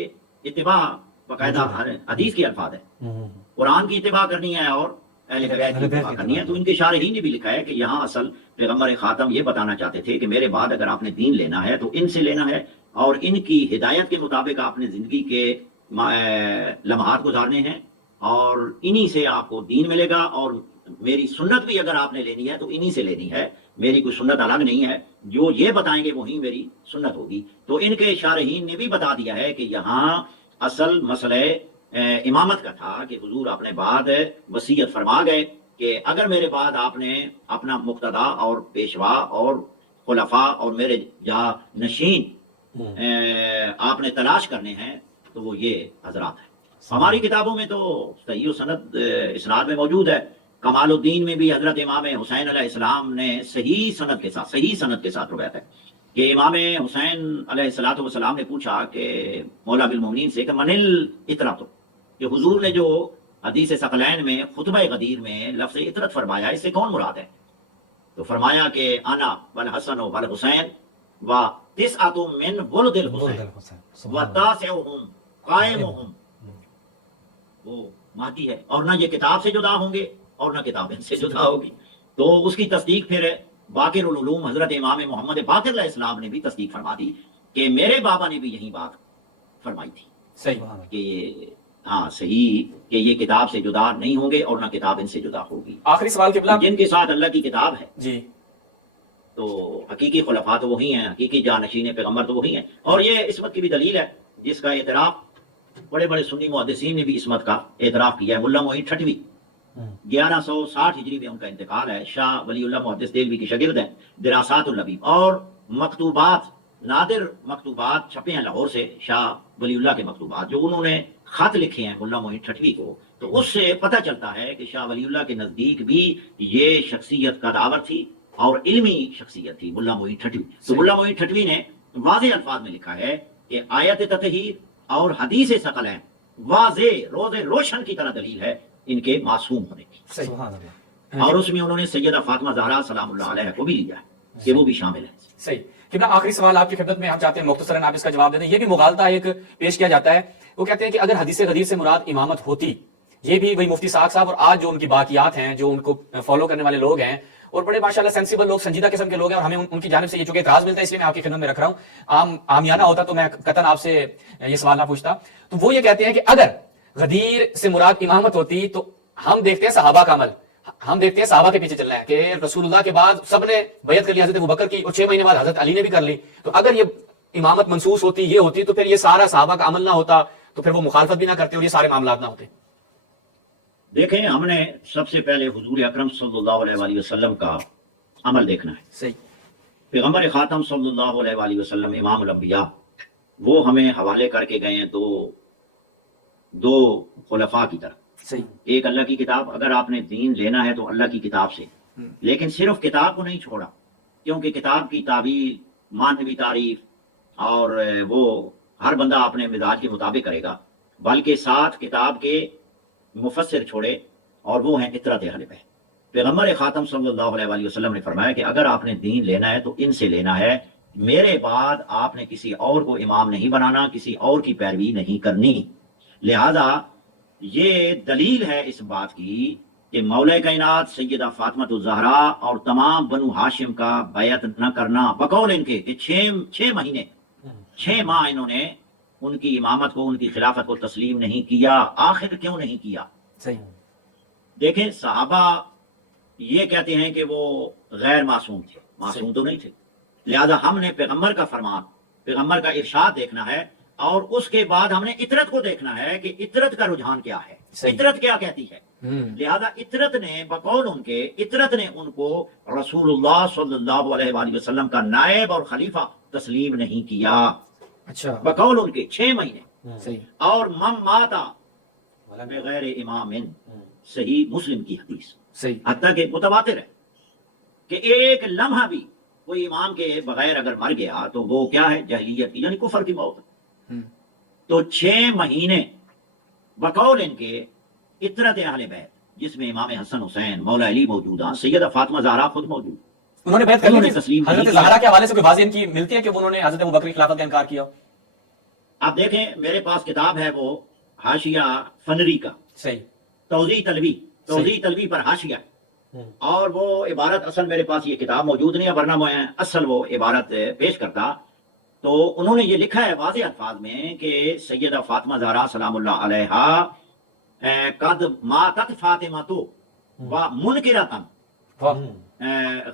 اتباع باقاعدہ حدیث کے الفاظ ہے، قرآن کی اتباع کرنی ہے اور اہل بیت کی اتباع کرنی ہے۔ تو ان کے شارحین نے بھی لکھا ہے کہ یہاں اصل پیغمبر خاتم یہ بتانا چاہتے تھے کہ میرے بعد اگر آپ نے دین لینا ہے تو ان سے لینا ہے، اور ان کی ہدایت کے مطابق آپ نے زندگی کے لمحات گزارنے ہیں، اور انہی سے آپ کو دین ملے گا، اور میری سنت بھی اگر آپ نے لینی ہے تو انہی سے لینی ہے، میری کوئی سنت الگ نہیں ہے، جو یہ بتائیں گے وہی میری سنت ہوگی۔ تو ان کے شارحین نے بھی بتا دیا ہے کہ یہاں اصل مسئلہ امامت کا تھا کہ حضور اپنے بعد وصیت فرما گئے کہ اگر میرے بعد آپ نے اپنا مقتدا اور پیشوا اور خلفاء اور میرے جا نشین آپ نے تلاش کرنے ہیں تو وہ یہ حضرات ہیں۔ ہماری کتابوں میں تو صحیح و سند اسناد میں موجود ہے، کمال الدین میں بھی حضرت امام حسین علیہ السلام نے صحیح سند کے ساتھ روایت ہے کہ امام حسین علیہ السلام نے پوچھا کہ مولا بالمومنین سے کہ منل اطرت، کہ حضور نے جو حدیث ثقلین میں خطبہ غدیر میں لفظ اطرت فرمایا اس سے کون مراد ہے؟ تو فرمایا کہ انا والحسن والحسین و تسعۃ من ولد الحسین و تاسعهم قائمهم، وہ مہدی ہے اور نہ یہ کتاب سے جدا ہوں گے اور نہ کتاب ان سے جدا ہوگی۔ تو اس کی تصدیق پھر باقر العلوم حضرت امام محمد باقر علیہ السلام نے بھی تصدیق فرما دی کہ میرے بابا نے بھی یہی بات فرمائی تھی صحیح، کہ ہاں صحیح کہ یہ کتاب سے جدا نہیں ہوں گے اور نہ کتاب ان سے جدا ہوگی۔ آخری سوال قبلہ جن کے ساتھ اللہ کی کتاب ہے جی، تو حقیقی خلفاء تو وہی ہیں، حقیقی جانشین پیغمبر تو وہی ہیں، اور یہ عصمت کی بھی دلیل ہے جس کا اعتراف بڑے بڑے سنی محدثین نے بھی عصمت کا اعتراف کیا ہے۔ ملا معین ٹھٹوی 1160 ہجری میں ان کا انتقال ہے، شاہ ولی اللہ محدث دہلوی کے شاگرد ہیں، دراسات اللبیب، اور مکتوبات نادر مکتوبات چھپے ہیں لاہور سے، شاہ ولی اللہ کے مکتوبات جو انہوں نے خط لکھے ہیں ملا معین ٹھٹوی کو، تو اس سے پتہ چلتا ہے کہ شاہ ولی اللہ کے نزدیک بھی یہ شخصیت کا دعوت تھی اور علمی شخصیت تھی ملا معین ٹھٹوی۔ تو ملا معین ٹھٹوی نے واضح الفاظ میں لکھا ہے کہ آیت تطہیر اور حدیث ثقلین واضح روز روشن کی طرح دلیل ہے ان کے معصوم ہونے کی، سبحان اللہ۔ اور اس میں انہوں نے سیدہ فاطمہ زہرا سلام اللہ علیہ کو بھی لیا ہے کہ وہ بھی شامل ہے۔ صحیح قبلہ، آخری سوال آپ کی خدمت میں ہم چاہتے ہیں مختصراً آپ اس کا جواب دے دیں۔ یہ بھی مغالطہ ایک پیش کیا جاتا ہے، وہ کہتے ہیں کہ اگر حدیث غدیر سے مراد امامت ہوتی، یہ بھی وہی مفتی ساق صاحب اور آج جو ان کی باقیات ہیں، جو ان کو فالو کرنے والے لوگ ہیں اور بڑے ماشاءاللہ سینسیبل لوگ، سنجیدہ قسم کے لوگ ہیں، اور ہمیں ان کی جانب سے یہ چونکہ اعتراض ملتا ہے اس لیے میں آپ کی خدمت میں رکھ رہا ہوں، عامیانہ ہوتا تو میں قطعاً آپ سے یہ سوال نہ پوچھتا۔ تو وہ یہ کہتے ہیں کہ اگر غدیر سے مراد امامت ہوتی تو ہم دیکھتے ہیں صحابہ کا عمل، ہم دیکھتے ہیں صحابہ کے پیچھے چلنا ہے کہ رسول اللہ کے بعد سب نے بیعت کر لی، حضرت ابوبکر کی، اور 6 مہینے بعد حضرت علی نے بھی کر لی۔ تو اگر یہ امامت منصوص ہوتی، یہ ہوتی، تو پھر یہ سارا صحابہ کا عمل نہ ہوتا، تو پھر وہ مخالفت بھی نہ کرتے اور یہ سارے معاملات نہ ہوتے۔ دیکھیں، ہم نے سب سے پہلے حضور اکرم صلی اللہ علیہ وآلہ وسلم کا عمل دیکھنا ہے۔ صحیح، پیغمبر خاتم صلی اللہ علیہ وآلہ وسلم امام الانبیاء، وہ ہمیں حوالے کر کے گئے ہیں دو خلفاء کی طرف۔ صحیح، ایک اللہ کی کتاب، اگر آپ نے دین لینا ہے تو اللہ کی کتاب سے، لیکن صرف کتاب کو نہیں چھوڑا، کیونکہ کتاب کی تعبیر، معنوی تعریف اور وہ ہر بندہ اپنے مزاج کے مطابق کرے گا، بلکہ ساتھ کتاب کے مفسر چھوڑے، اور وہ ہیں اطرت اہل بیت۔ پیغمبر خاتم صلی اللہ علیہ وآلہ وسلم نے فرمایا کہ اگر آپ نے دین لینا ہے تو ان سے لینا ہے، میرے بعد آپ نے کسی اور کو امام نہیں بنانا، کسی اور کی پیروی نہیں کرنی۔ لہذا یہ دلیل ہے اس بات کی کہ مولا کائنات سیدہ فاطمہ الزہرا اور تمام بنو ہاشم کا بیعت نہ کرنا، بقول ان کے کہ 6 مہینے 6 ماہ انہوں نے ان کی امامت کو، ان کی خلافت کو تسلیم نہیں کیا۔ آخر کیوں نہیں کیا؟ صحیح، دیکھیں، صحابہ یہ کہتے ہیں کہ وہ غیر معصوم تھے، معصوم تو نہیں تھے، لہذا ہم نے پیغمبر کا فرمان، پیغمبر کا ارشاد دیکھنا ہے، اور اس کے بعد ہم نے اطرت کو دیکھنا ہے کہ اطرت کا رجحان کیا ہے، اطرت کیا کہتی ہے۔ لہذا اطرت نے بقول ان کے، اطرت نے ان کو رسول اللہ صلی اللہ علیہ وآلہ وسلم کا نائب اور خلیفہ تسلیم نہیں کیا، اچھا، بقول ان کے 6 مہینے۔ صحیح، اور من ماتا بغیر امام، صحیح مسلم کی حدیث، صحیح، حتیٰ کہ متواتر ہے کہ ایک لمحہ بھی کوئی امام کے بغیر اگر مر گیا تو وہ کیا ہے؟ جاہلیت کی، یعنی کفر کی موت۔ تو 6 مہینے بقول ان کے اطرت اہل بیت، جس میں امام حسن حسین، مولا علی موجود ہیں، سیدہ فاطمہ زہرا خود موجود، انہوں نے بیعت کر انہوں لی نے تھی۔ تسلیم نہیں حضرت کیا۔ زہرا کے حوالے سے کوئی واضح ان کی ملتی ہے کہ انہوں نے حضرت ابوبکر کی خلافت کا انکار کیا؟ آپ دیکھیں، میرے پاس کتاب ہے وہ حاشیہ فنری کا، صحیح، توضیح طلبی پر حاشیہ، اور وہ عبارت اصل میرے پاس یہ کتاب موجود نہیں ہے، ورنہ میں اصل وہ عبارت پیش کرتا۔ تو انہوں نے یہ لکھا ہے واضح الفاظ میں کہ سیدہ فاطمہ زہرا سلام اللہ علیہا قد ماتت فاطمہ تو منکرتن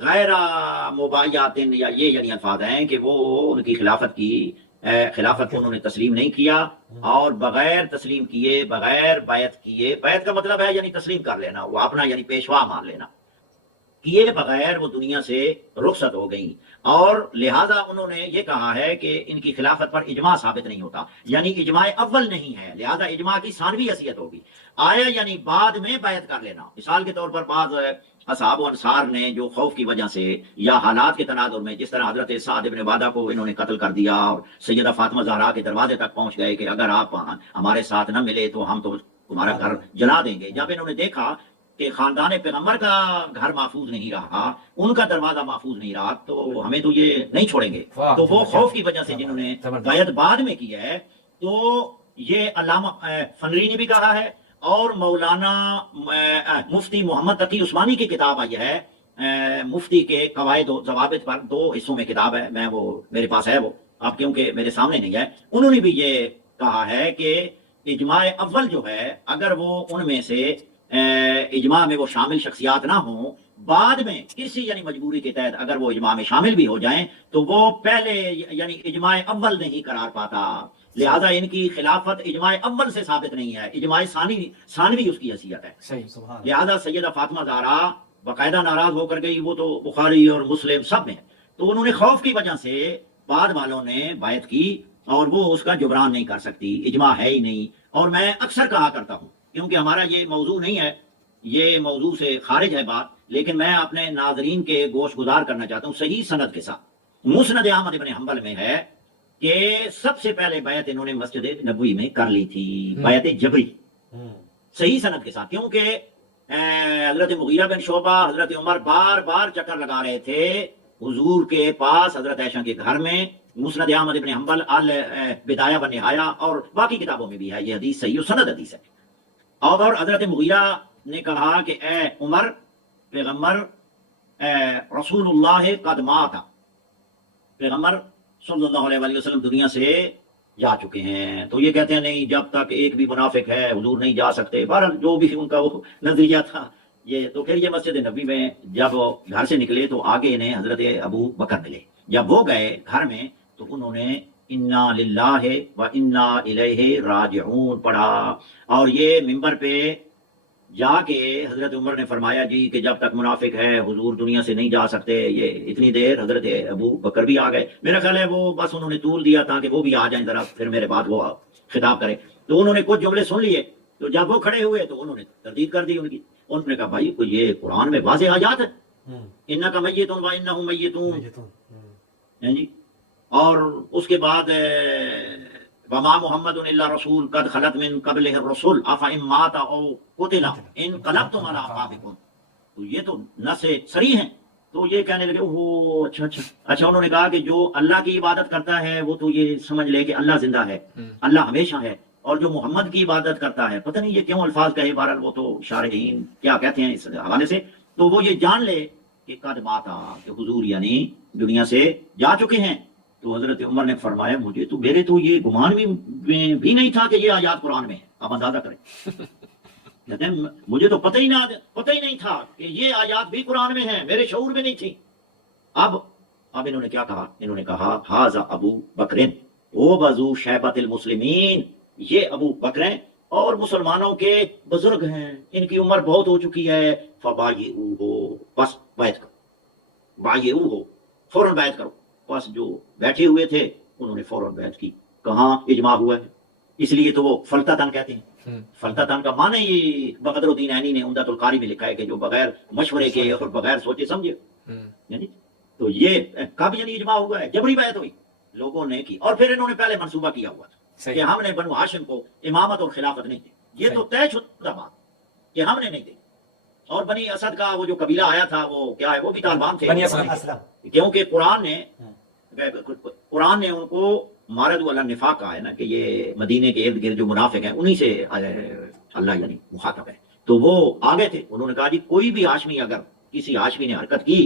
غیر مبایعات، یا یہ یعنی الفاظ ہیں کہ وہ ان کی خلافت کو انہوں نے تسلیم نہیں کیا، اور بغیر تسلیم کیے، بغیر بیعت کیے، بیعت کا مطلب ہے یعنی تسلیم کر لینا، وہ اپنا یعنی پیشوا مان لینا، کیے بغیر وہ دنیا سے رخصت ہو گئیں۔ اور لہذا انہوں نے یہ کہا ہے کہ ان کی خلافت پر اجماع ثابت نہیں ہوتا، یعنی اجماع اول نہیں ہے، لہذا اجماع کی ثانوی حیثیت ہوگی، آیا یعنی بعد میں بیعت کر لینا۔ مثال کے طور پر بعض اصحاب و انصار نے جو خوف کی وجہ سے یا حالات کے تناظر میں، جس طرح حضرت سعد بن عبادہ کو انہوں نے قتل کر دیا اور سیدہ فاطمہ زہرا کے دروازے تک پہنچ گئے کہ اگر آپ ہمارے ساتھ نہ ملے تو ہم تو تمہارا گھر جلا دیں گے۔ جب انہوں نے دیکھا کہ خاندان پیغمبر کا گھر محفوظ نہیں رہا، ان کا دروازہ محفوظ نہیں رہا، تو ہمیں تو یہ نہیں چھوڑیں گے۔ واہ، تو وہ خوف کی وجہ سے جنہوں نے زبردست۔ بیعت بعد میں کی ہے، تو یہ علامہ فنری نے بھی کہا ہے، اور مولانا مفتی محمد تقی عثمانی کی کتاب آئی ہے مفتی کے قواعد و ضوابط پر، 2 حصوں میں کتاب ہے، میں وہ میرے پاس ہے، وہ اب کیونکہ میرے سامنے نہیں ہے، انہوں نے بھی یہ کہا ہے کہ اجماع اول جو ہے اگر وہ ان میں سے اجماع میں وہ شامل شخصیات نہ ہوں، بعد میں کسی یعنی مجبوری کے تحت اگر وہ اجماع میں شامل بھی ہو جائیں تو وہ پہلے یعنی اجماع اول نہیں قرار پاتا، لہذا ان کی خلافت اجماع اول سے ثابت نہیں ہے، اجماع ثانوی اس کی حیثیت ہے۔ صحیح، سبحان اللہ۔ لہذا سیدہ فاطمہ زہرا باقاعدہ ناراض ہو کر گئی، وہ تو بخاری اور مسلم سب میں ہے، تو انہوں نے خوف کی وجہ سے بعد والوں نے بیعت کی، اور وہ اس کا جبران نہیں کر سکتی، اجماع ہے ہی نہیں۔ اور میں اکثر کہا کرتا ہوں، کیونکہ ہمارا یہ موضوع نہیں ہے، یہ موضوع سے خارج ہے بات، لیکن میں اپنے ناظرین کے گوش گزار کرنا چاہتا ہوں صحیح سند کے ساتھ۔ مسند احمد بن حنبل میں ہے کہ سب سے پہلے بیعت انہوں نے مسجد نبوی میں کر لی تھی، بیعت جبری، صحیح سند کے ساتھ، کیونکہ حضرت مغیرہ بن شعبہ، حضرت عمر بار بار چکر لگا رہے تھے حضور کے پاس حضرت عائشہ کے گھر میں۔ مسند احمد بن حنبل البدایہ و نہایہ اور باقی کتابوں میں بھی ہے، یہ حدیث صحیح و سند حدیث ہے۔ اور حضرت مغیرہ نے کہا کہ اے عمر، پیغمبر رسول اللہ قد مات، پیغمبر صلی اللہ علیہ وآلہ وسلم دنیا سے جا چکے ہیں۔ تو یہ کہتے ہیں نہیں، جب تک ایک بھی منافق ہے حضور نہیں جا سکتے، بہرحال جو بھی ان کا وہ نظریہ تھا یہ۔ تو پھر یہ مسجد نبی میں جب گھر سے نکلے تو آگے انہیں حضرت ابو بکر ملے، جب وہ گئے گھر میں تو انہوں نے انا للہ و انا الیہ راجعون پڑھا، اور یہ ممبر پہ جا کے حضرت عمر نے فرمایا جی کہ جب تک منافق ہے حضور دنیا سے نہیں جا سکتے۔ یہ اتنی دیر حضرت ابو بکر بھی آ گئے، میرا خیال ہے وہ بس انہوں نے طول دیا تاکہ وہ بھی آ جائیں ذرا، پھر میرے بعد وہ خطاب کرے۔ تو انہوں نے کچھ جملے سن لیے، تو جب وہ کھڑے ہوئے تو انہوں نے تردید کر دی ان کی، انہوں نے کہا بھائی کوئی یہ قرآن میں واضح آیات ہے، انک میتون و انہم میتون، جی۔ اور اس کے بعد وما محمد الا رسول قد خلت من قبلہ الرسل افئن مات او قتل انقلبتم علی اعقابکم، تو یہ تو نص صریح ہیں۔ تو یہ کہنے لگے اوہ اچھا انہوں نے کہا کہ جو اللہ کی عبادت کرتا ہے وہ تو یہ سمجھ لے کہ اللہ زندہ ہے، اللہ ہمیشہ ہے، اور جو محمد کی عبادت کرتا ہے، پتہ نہیں یہ کیوں الفاظ کہے، بہرحال وہ تو شارحین کیا کہتے ہیں اس حوالے سے، تو وہ یہ جان لے کہ قد ماتا، کہ حضور یعنی دنیا سے جا چکے ہیں۔ تو حضرت عمر نے فرمایا مجھے تو میرے تو یہ گمان بھی نہیں تھا کہ یہ آیات قرآن میں ہے، آپ اندازہ کریں۔ کہتے ہیں مجھے تو پتہ ہی نہیں تھا کہ یہ آیات بھی قرآن میں ہیں، میرے شعور میں نہیں تھی۔ اب انہوں نے کیا کہا، انہوں نے کہا ھذا ابو بکر او بزو شیبۃ المسلمین، یہ ابو بکر ہیں اور مسلمانوں کے بزرگ ہیں، ان کی عمر بہت ہو چکی ہے، فبایعوہ، بس بیعت کرو، بایعوہ، فوراً بیعت کرو۔ بس جو بیٹھے ہوئے تھے انہوں نے فوراً بیعت کی۔ کہاں اجماع ہوا ہے، اس لیے تو وہ فلتتن کہتے ہیں۔ فلتتن کا معنی یہ بقدر الدین عینی نے عمدۃ القاری میں لکھا ہے کہ جو بغیر مشورے کے اور بغیر سوچے سمجھے، یعنی تو یہ کب یعنی اجماع ہوا ہے، جبری بیعت ہوئی لوگوں نے کی، اور پھر انہوں نے پہلے منصوبہ کیا ہوا تھا کہ ہم نے بنو ہاشم کو امامت اور خلافت نہیں دی، یہ تو طے شدہ بات کہ ہم نے نہیں دی۔ اور بنی اسد کا وہ جو قبیلہ آیا تھا وہ کیا ہے، وہ بھی طالبان تھے، کیونکہ قرآن نے ان کو مارد علی النفاق کہا ہے نا، کہ یہ مدینے کے ارد گرد جو منافق ہیں انہی سے اللہ یعنی مخاطب ہے۔ تو وہ آگے تھے، انہوں نے کہا جی کوئی بھی ہاشمی اگر کسی ہاشمی نے حرکت کی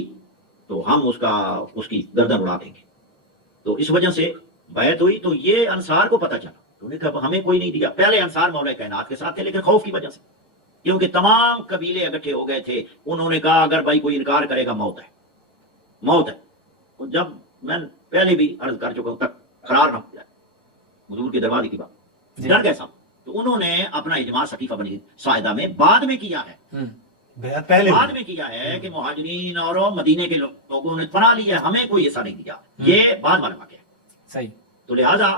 تو ہم اس کی گردن اڑا دیں گے۔ تو اس وجہ سے بیعت ہوئی، تو یہ انصار کو پتہ چلا، انہوں نے کہا ہمیں کوئی نہیں دیا۔ پہلے انصار مولا کائنات کے ساتھ تھے، لیکن خوف کی وجہ سے، کیونکہ تمام قبیلے اکٹھے ہو گئے تھے، انہوں نے کہا اگر بھائی کوئی انکار کرے گا موت ہے، موت ہے۔ اور جب میں پہلے بھی عرض کر چکا ہوں تک قرار نہ ہو جائے حضور کے دروازے کی بات، ڈر گئے سب، تو انہوں نے اپنا اجماع سقیفہ بنی ساعدہ میں بعد میں کیا ہے، بعد میں کیا ہے کہ مہاجرین اور مدینے کے لوگوں نے پناہ لیا، ہمیں کوئی ایسا نہیں دیا، یہ بعد والا واقعہ ہے۔ صحیح۔ تو لہذا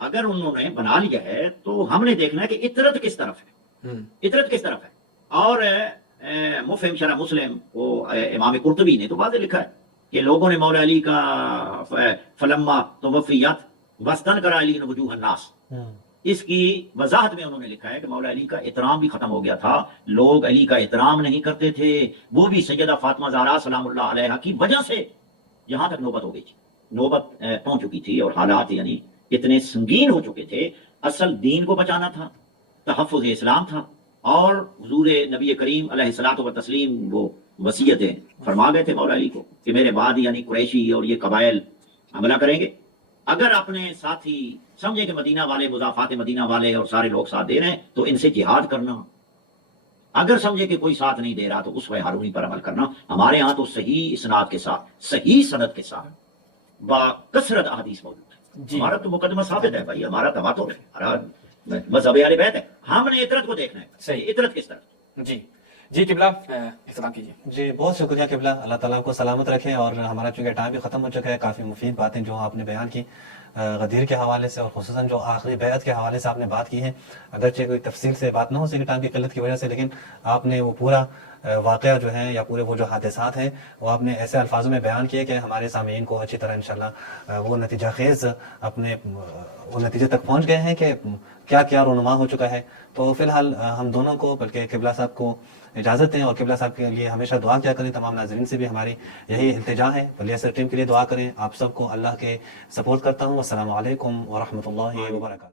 اگر انہوں نے بنا لیا ہے تو ہم نے دیکھنا ہے کہ اطرت کس طرف ہے، اطرت کس طرف ہے۔ اور مفہم شرح مسلم وہ امام قرطبی نے تو واضح لکھا ہے کہ لوگوں نے مولا علی کا فلما توفیت واستنکر علی وجوہ الناس، اس کی وضاحت میں انہوں نے لکھا ہے کہ مولا علی کا احترام بھی ختم ہو گیا تھا، لوگ علی کا احترام نہیں کرتے تھے، وہ بھی سیدہ فاطمہ زہرا سلام اللہ علیہا کی وجہ سے یہاں تک نوبت ہو گئی تھی، نوبت پہنچ چکی تھی، اور حالات یعنی اتنے سنگین ہو چکے تھے۔ اصل دین کو بچانا تھا، تحفظ اسلام تھا، اور حضور نبی کریم علیہ الصلوۃ والتسلیم وہ وصیتیں فرما گئے تھے مولا علی کو کہ میرے بعد یعنی قریشی اور یہ قبائل حملہ کریں گے، اگر اپنے ساتھی سمجھے کہ مدینہ والے مضافات مدینہ والے اور سارے لوگ ساتھ دے رہے ہیں تو ان سے جہاد کرنا، اگر سمجھے کہ کوئی ساتھ نہیں دے رہا تو اسوہ ہارونی پر عمل کرنا۔ ہمارے ہاں تو صحیح اسناد کے ساتھ، صحیح سند کے ساتھ با کثرت احادیث موجود ہے۔ جی ہمارا تو مقدمہ ثابت ہے بھائی، ہمارا تواتر ہے، ہمارا مذہب اہل بیت ہے، ہم نے اطرت کو دیکھنا ہے۔ صحیح۔ اطرت کس طرح؟ جی جی قبلہ اختتام کیجیے۔ جی بہت شکریہ قبلہ، اللہ تعالیٰ کو سلامت رکھے، اور ہمارا چونکہ ٹائم بھی ختم ہو چکا ہے، کافی مفید باتیں جو آپ نے بیان کی غدیر کے حوالے سے، اور خصوصاً جو آخری بیعت کے حوالے سے آپ نے بات کی ہے، اگرچہ کوئی تفصیل سے بات نہ ہو سکی ٹائم کی قلت کی وجہ سے، لیکن آپ نے وہ پورا واقعہ جو ہے یا پورے وہ جو حادثات ہیں وہ آپ نے ایسے الفاظوں میں بیان کیے کہ ہمارے سامعین کو اچھی طرح انشاءاللہ وہ نتیجہ خیز اپنے وہ نتیجے تک پہنچ گئے ہیں کہ کیا کیا رونما ہو چکا ہے۔ تو فی الحال ہم دونوں کو بلکہ قبلہ صاحب کو اجازت دیں، اور قبلہ صاحب کے لیے ہمیشہ دعا کیا کریں، تمام ناظرین سے بھی ہماری یہی التجا ہے، ولی اثر ٹیم کے لیے دعا کریں۔ آپ سب کو اللہ کے سپورٹ کرتا ہوں۔ السلام علیکم ورحمۃ اللہ وبرکاتہ۔